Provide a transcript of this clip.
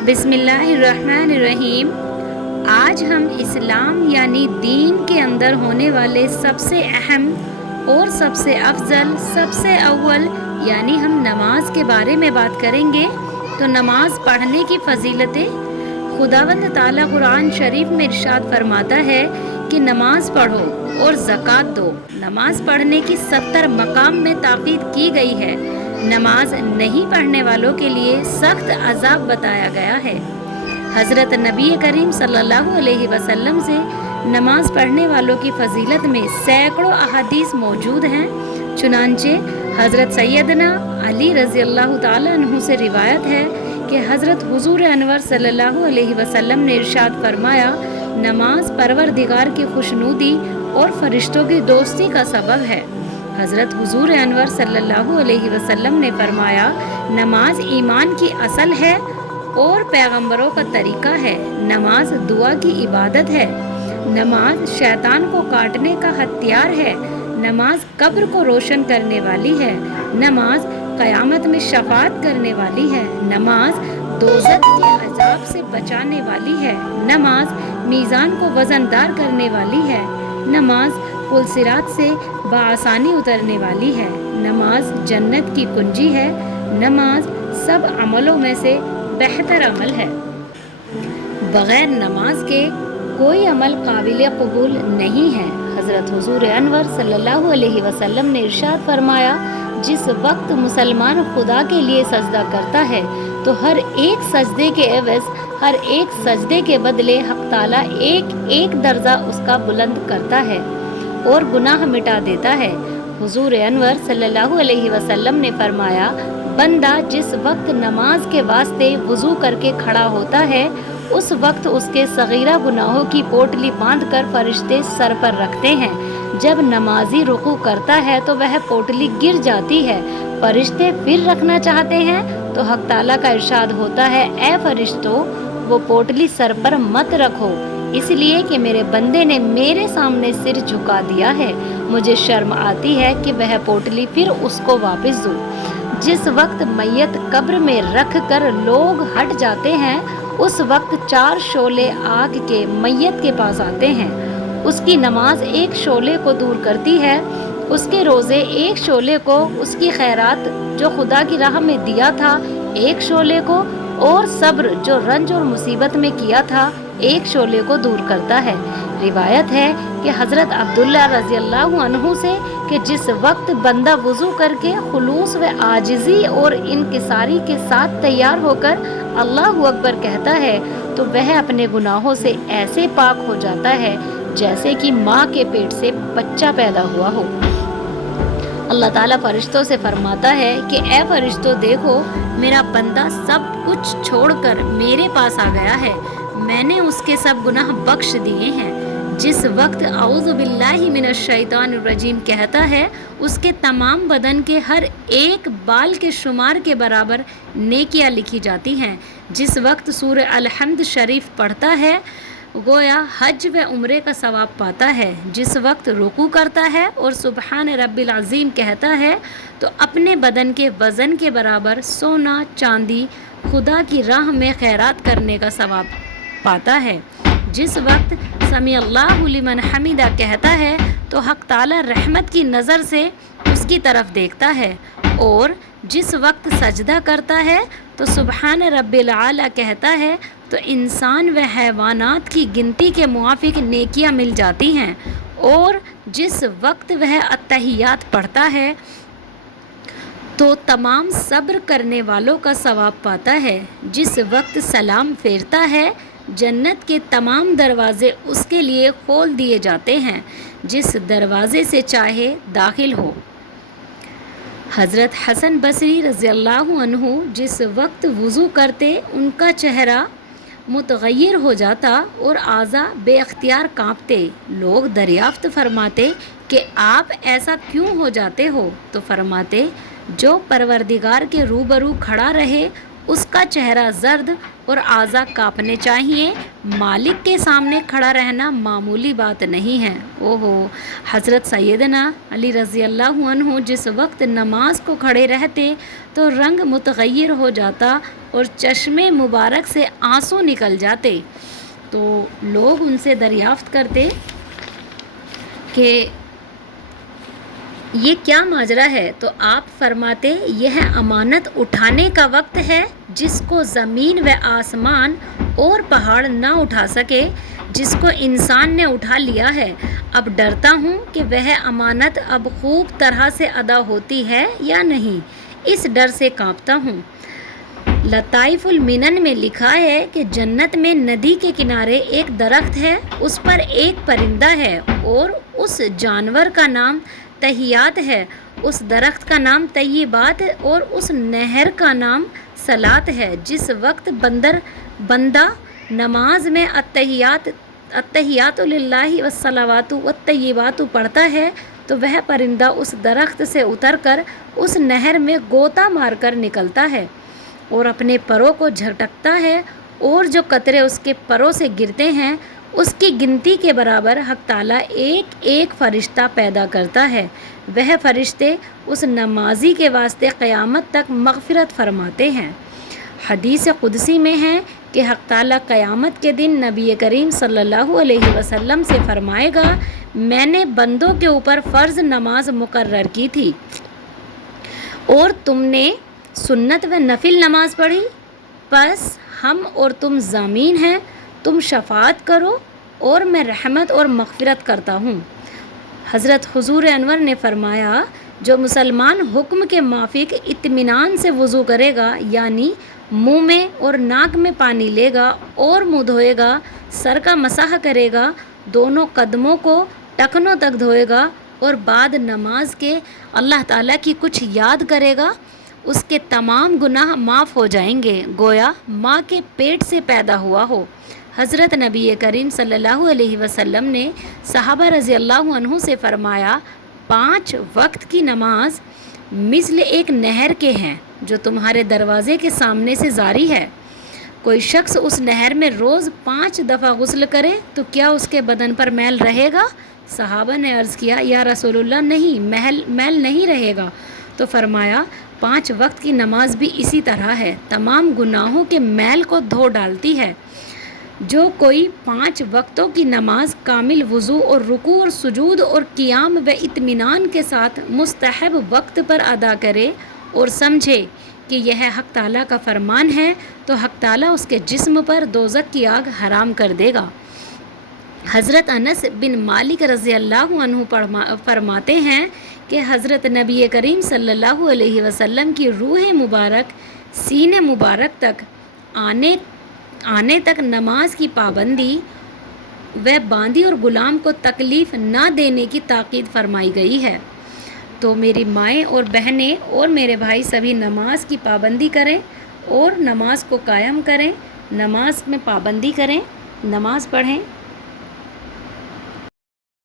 बिस्मिल्लाहिर्रहमानिर्रहीम। आज हम इस्लाम यानी दीन के अंदर होने वाले सबसे अहम और सबसे अफजल, सबसे अव्वल यानी हम नमाज के बारे में बात करेंगे। तो नमाज पढ़ने की फजीलतें खुदावंद ताला कुरान शरीफ में इरशाद फरमाता है कि नमाज पढ़ो और ज़कात दो। नमाज पढ़ने की 70 मकाम में ताकीद की गई है। नमाज नहीं पढ़ने वालों के लिए सख्त अजाब बताया गया है। हज़रत नबी करीम सल्लल्लाहु अलैहि वसल्लम से नमाज पढ़ने वालों की फजीलत में सैकड़ों अहादीस मौजूद हैं। चुनांचे हज़रत सैयदना अली रज़ी अल्लाह ताला अन्हु से रिवायत है कि हज़रत हुज़ूर अनवर सल्लल्लाहु अलैहि वसल्लम ने इरशाद फरमाया, नमाज परवरदिगार की खुशनुदी और फरिश्तों की दोस्ती का सबब है। हज़रत हुज़ूर अनवर सल्लल्लाहु अलैहि वसल्लम ने फरमाया, नमाज ईमान की असल है और पैगंबरों का तरीका है। नमाज दुआ की इबादत है। नमाज शैतान को काटने का हथियार है। नमाज कब्र को रोशन करने वाली है। नमाज क़यामत में शफाअत करने वाली है। नमाज दोज़ख के अज़ाब से बचाने वाली है। नमाज मीज़ान को वज़नदार करने वाली है। नमाज पुल सिरात से बआसानी उतरने वाली है। नमाज जन्नत की कुंजी है। नमाज सब अमलों में से बेहतर अमल है। बग़ैर नमाज के कोई अमल काबिल कबूल नहीं है। हज़रत हुज़ूर अनवर सल्लल्लाहु अलैहि वसल्लम ने इरशाद फरमाया, जिस वक्त मुसलमान खुदा के लिए सजदा करता है तो हर एक सजदे के एवज़, हर एक सजदे के बदले हक़ ताला एक एक दर्जा उसका बुलंद करता है और गुनाह मिटा देता है। हुज़ूर अनवर सल्लल्लाहु अलैहि वसल्लम ने फरमाया, बंदा जिस वक्त नमाज के वास्ते वज़ू करके खड़ा होता है उस वक्त उसके सगीरा गुनाहों की पोटली बांधकर फरिश्ते सर पर रखते हैं। जब नमाजी रुकू करता है तो वह पोटली गिर जाती है। फरिश्ते फिर रखना चाहते हैं तो हक़ ताला का इरशाद होता है, ए फरिश्तों, वो पोटली सर पर मत रखो, इसलिए कि मेरे बंदे ने मेरे सामने सिर झुका दिया है। मुझे शर्म आती है कि वह पोटली फिर उसको वापस दूँ। जिस वक्त मैयत कब्र में रख कर लोग हट जाते हैं उस वक्त 4 शोले आग के मैयत के पास आते हैं। उसकी नमाज एक शोले को दूर करती है, उसके रोज़े एक शोले को, उसकी खैरात जो खुदा की राह में दिया था एक शोले को, और सब्र जो रंज और मुसीबत में किया था एक शोले को दूर करता है। रिवायत है कि हज़रत अब्दुल्ला रज़ी अल्लाहु अन्हु से कि जिस वक्त बंदा वज़ू करके खुलूस व आजिज़ी और इनकिसारी के साथ तैयार होकर अल्लाहु अकबर कहता है तो वह अपने गुनाहों से ऐसे पाक हो जाता है जैसे कि माँ के पेट से बच्चा पैदा हुआ हो। अल्लाह ताला फरिश्तों से फरमाता है कि ए फरिश्तों, देखो मेरा बंदा सब कुछ छोड़कर मेरे पास आ गया है, मैंने उसके सब गुनाह बख्श दिए हैं। जिस वक्त औज़ु बिल्लाहि मिनश शैतानिर रजीम कहता है उसके तमाम बदन के हर एक बाल के शुमार के बराबर नेकियां लिखी जाती हैं। जिस वक्त सूरह अल-हम्द शरीफ पढ़ता है गोया हज व उम्रे का सवाब पाता है। जिस वक्त रुकू करता है और सुबहान रब्बिल अज़ीम कहता है तो अपने बदन के वज़न के बराबर सोना चांदी खुदा की राह में खैरात करने का सवाब पाता है। जिस वक्त समी अल्लाहु लिमन हमीदा कहता है तो हक़ ताला रहमत की नज़र से उसकी तरफ देखता है, और जिस वक्त सजदा करता है तो सुबहान रब्बिल आला कहता है तो इंसान व हैवानात की गिनती के मुआफिक नेकियां मिल जाती हैं, और जिस वक्त वह अत्तहियात पढ़ता है तो तमाम सब्र करने वालों का सवाब पाता है। जिस वक्त सलाम फेरता है जन्नत के तमाम दरवाज़े उसके लिए खोल दिए जाते हैं, जिस दरवाज़े से चाहे दाखिल हो। हज़रत हसन बसरी रज़ी अल्लाहु अन्हु जिस वक्त वज़ू करते उनका चेहरा मुतग़य्यर हो जाता और आज़ा बेअख्तियार काँपते। लोग दरियाफ़्त फरमाते कि आप ऐसा क्यों हो जाते हो, तो फरमाते, जो परवरदिगार के रूबरू खड़ा रहे उसका चेहरा जर्द और आज़ा काँपने चाहिए। मालिक के सामने खड़ा रहना मामूली बात नहीं है। ओहो, हज़रत सैयदना अली रज़ी अल्लाहु अन्हु जिस वक्त नमाज को खड़े रहते तो रंग मुतग़य्यर हो जाता اور چشمے مبارک سے آنسو نکل جاتے۔ تو لوگ ان سے دریافت کرتے کہ یہ کیا ماجرا ہے؟ تو آپ فرماتے یہ امانت اٹھانے کا وقت ہے جس کو زمین و آسمان اور پہاڑ نہ اٹھا سکے، جس کو انسان نے اٹھا لیا ہے۔ اب ڈرتا ہوں کہ وہ امانت اب خوب طرح سے ادا ہوتی ہے یا نہیں، اس ڈر سے کانپتا ہوں۔ لطائف المنن میں لکھا ہے کہ جنت میں ندی کے کنارے ایک درخت ہے، اس پر ایک پرندہ ہے اور اس جانور کا نام تحیات ہے، اس درخت کا نام طیبات اور اس نہر کا نام صلات ہے۔ جس وقت بندہ نماز میں التحیات للہ والصلوات والطیبات پڑھتا ہے تو وہ پرندہ اس درخت سے اتر کر اس نہر میں غوطہ مار کر نکلتا ہے اور اپنے پروں کو جھٹکتا ہے، اور جو قطرے اس کے پروں سے گرتے ہیں اس کی گنتی کے برابر حق تعالیٰ ایک ایک فرشتہ پیدا کرتا ہے۔ وہ فرشتے اس نمازی کے واسطے قیامت تک مغفرت فرماتے ہیں۔ حدیث قدسی میں ہے کہ حق تعالیٰ قیامت کے دن نبی کریم صلی اللہ علیہ وسلم سے فرمائے گا، میں نے بندوں کے اوپر فرض نماز مقرر کی تھی اور تم نے سنت و نفل نماز پڑھی، پس ہم اور تم ضامین ہیں، تم شفاعت کرو اور میں رحمت اور مغفرت کرتا ہوں۔ حضرت حضور انور نے فرمایا، جو مسلمان حکم کے موافق اطمینان سے وضو کرے گا، یعنی منہ میں اور ناک میں پانی لے گا اور منہ دھوئے گا، سر کا مسح کرے گا، دونوں قدموں کو ٹکنوں تک دھوئے گا اور بعد نماز کے اللہ تعالیٰ کی کچھ یاد کرے گا، اس کے تمام گناہ معاف ہو جائیں گے، گویا ماں کے پیٹ سے پیدا ہوا ہو۔ حضرت نبی کریم صلی اللہ علیہ وسلم نے صحابہ رضی اللہ عنہ سے فرمایا، 5 وقت کی نماز مثل ایک نہر کے ہیں جو تمہارے دروازے کے سامنے سے جاری ہے۔ کوئی شخص اس نہر میں روز 5 دفعہ غسل کرے تو کیا اس کے بدن پر میل رہے گا؟ صحابہ نے عرض کیا، یا رسول اللہ نہیں، میل نہیں رہے گا۔ تو فرمایا، 5 وقت کی نماز بھی اسی طرح ہے، تمام گناہوں کے میل کو دھو ڈالتی ہے۔ جو کوئی 5 وقتوں کی نماز کامل وضو اور رکوع اور سجود اور قیام و اطمینان کے ساتھ مستحب وقت پر ادا کرے اور سمجھے کہ یہ حق تعالیٰ کا فرمان ہے، تو حق تعالیٰ اس کے جسم پر دوزخ کی آگ حرام کر دے گا۔ حضرت انس بن مالک رضی اللہ عنہ فرماتے ہیں کہ حضرت نبی کریم صلی اللہ علیہ وسلم کی روح مبارک سینے مبارک تک آنے تک نماز کی پابندی و باندی اور غلام کو تکلیف نہ دینے کی تاکید فرمائی گئی ہے۔ تو میری مائیں اور بہنیں اور میرے بھائی سبھی نماز کی پابندی کریں اور نماز کو قائم کریں، نماز میں پابندی کریں، نماز پڑھیں۔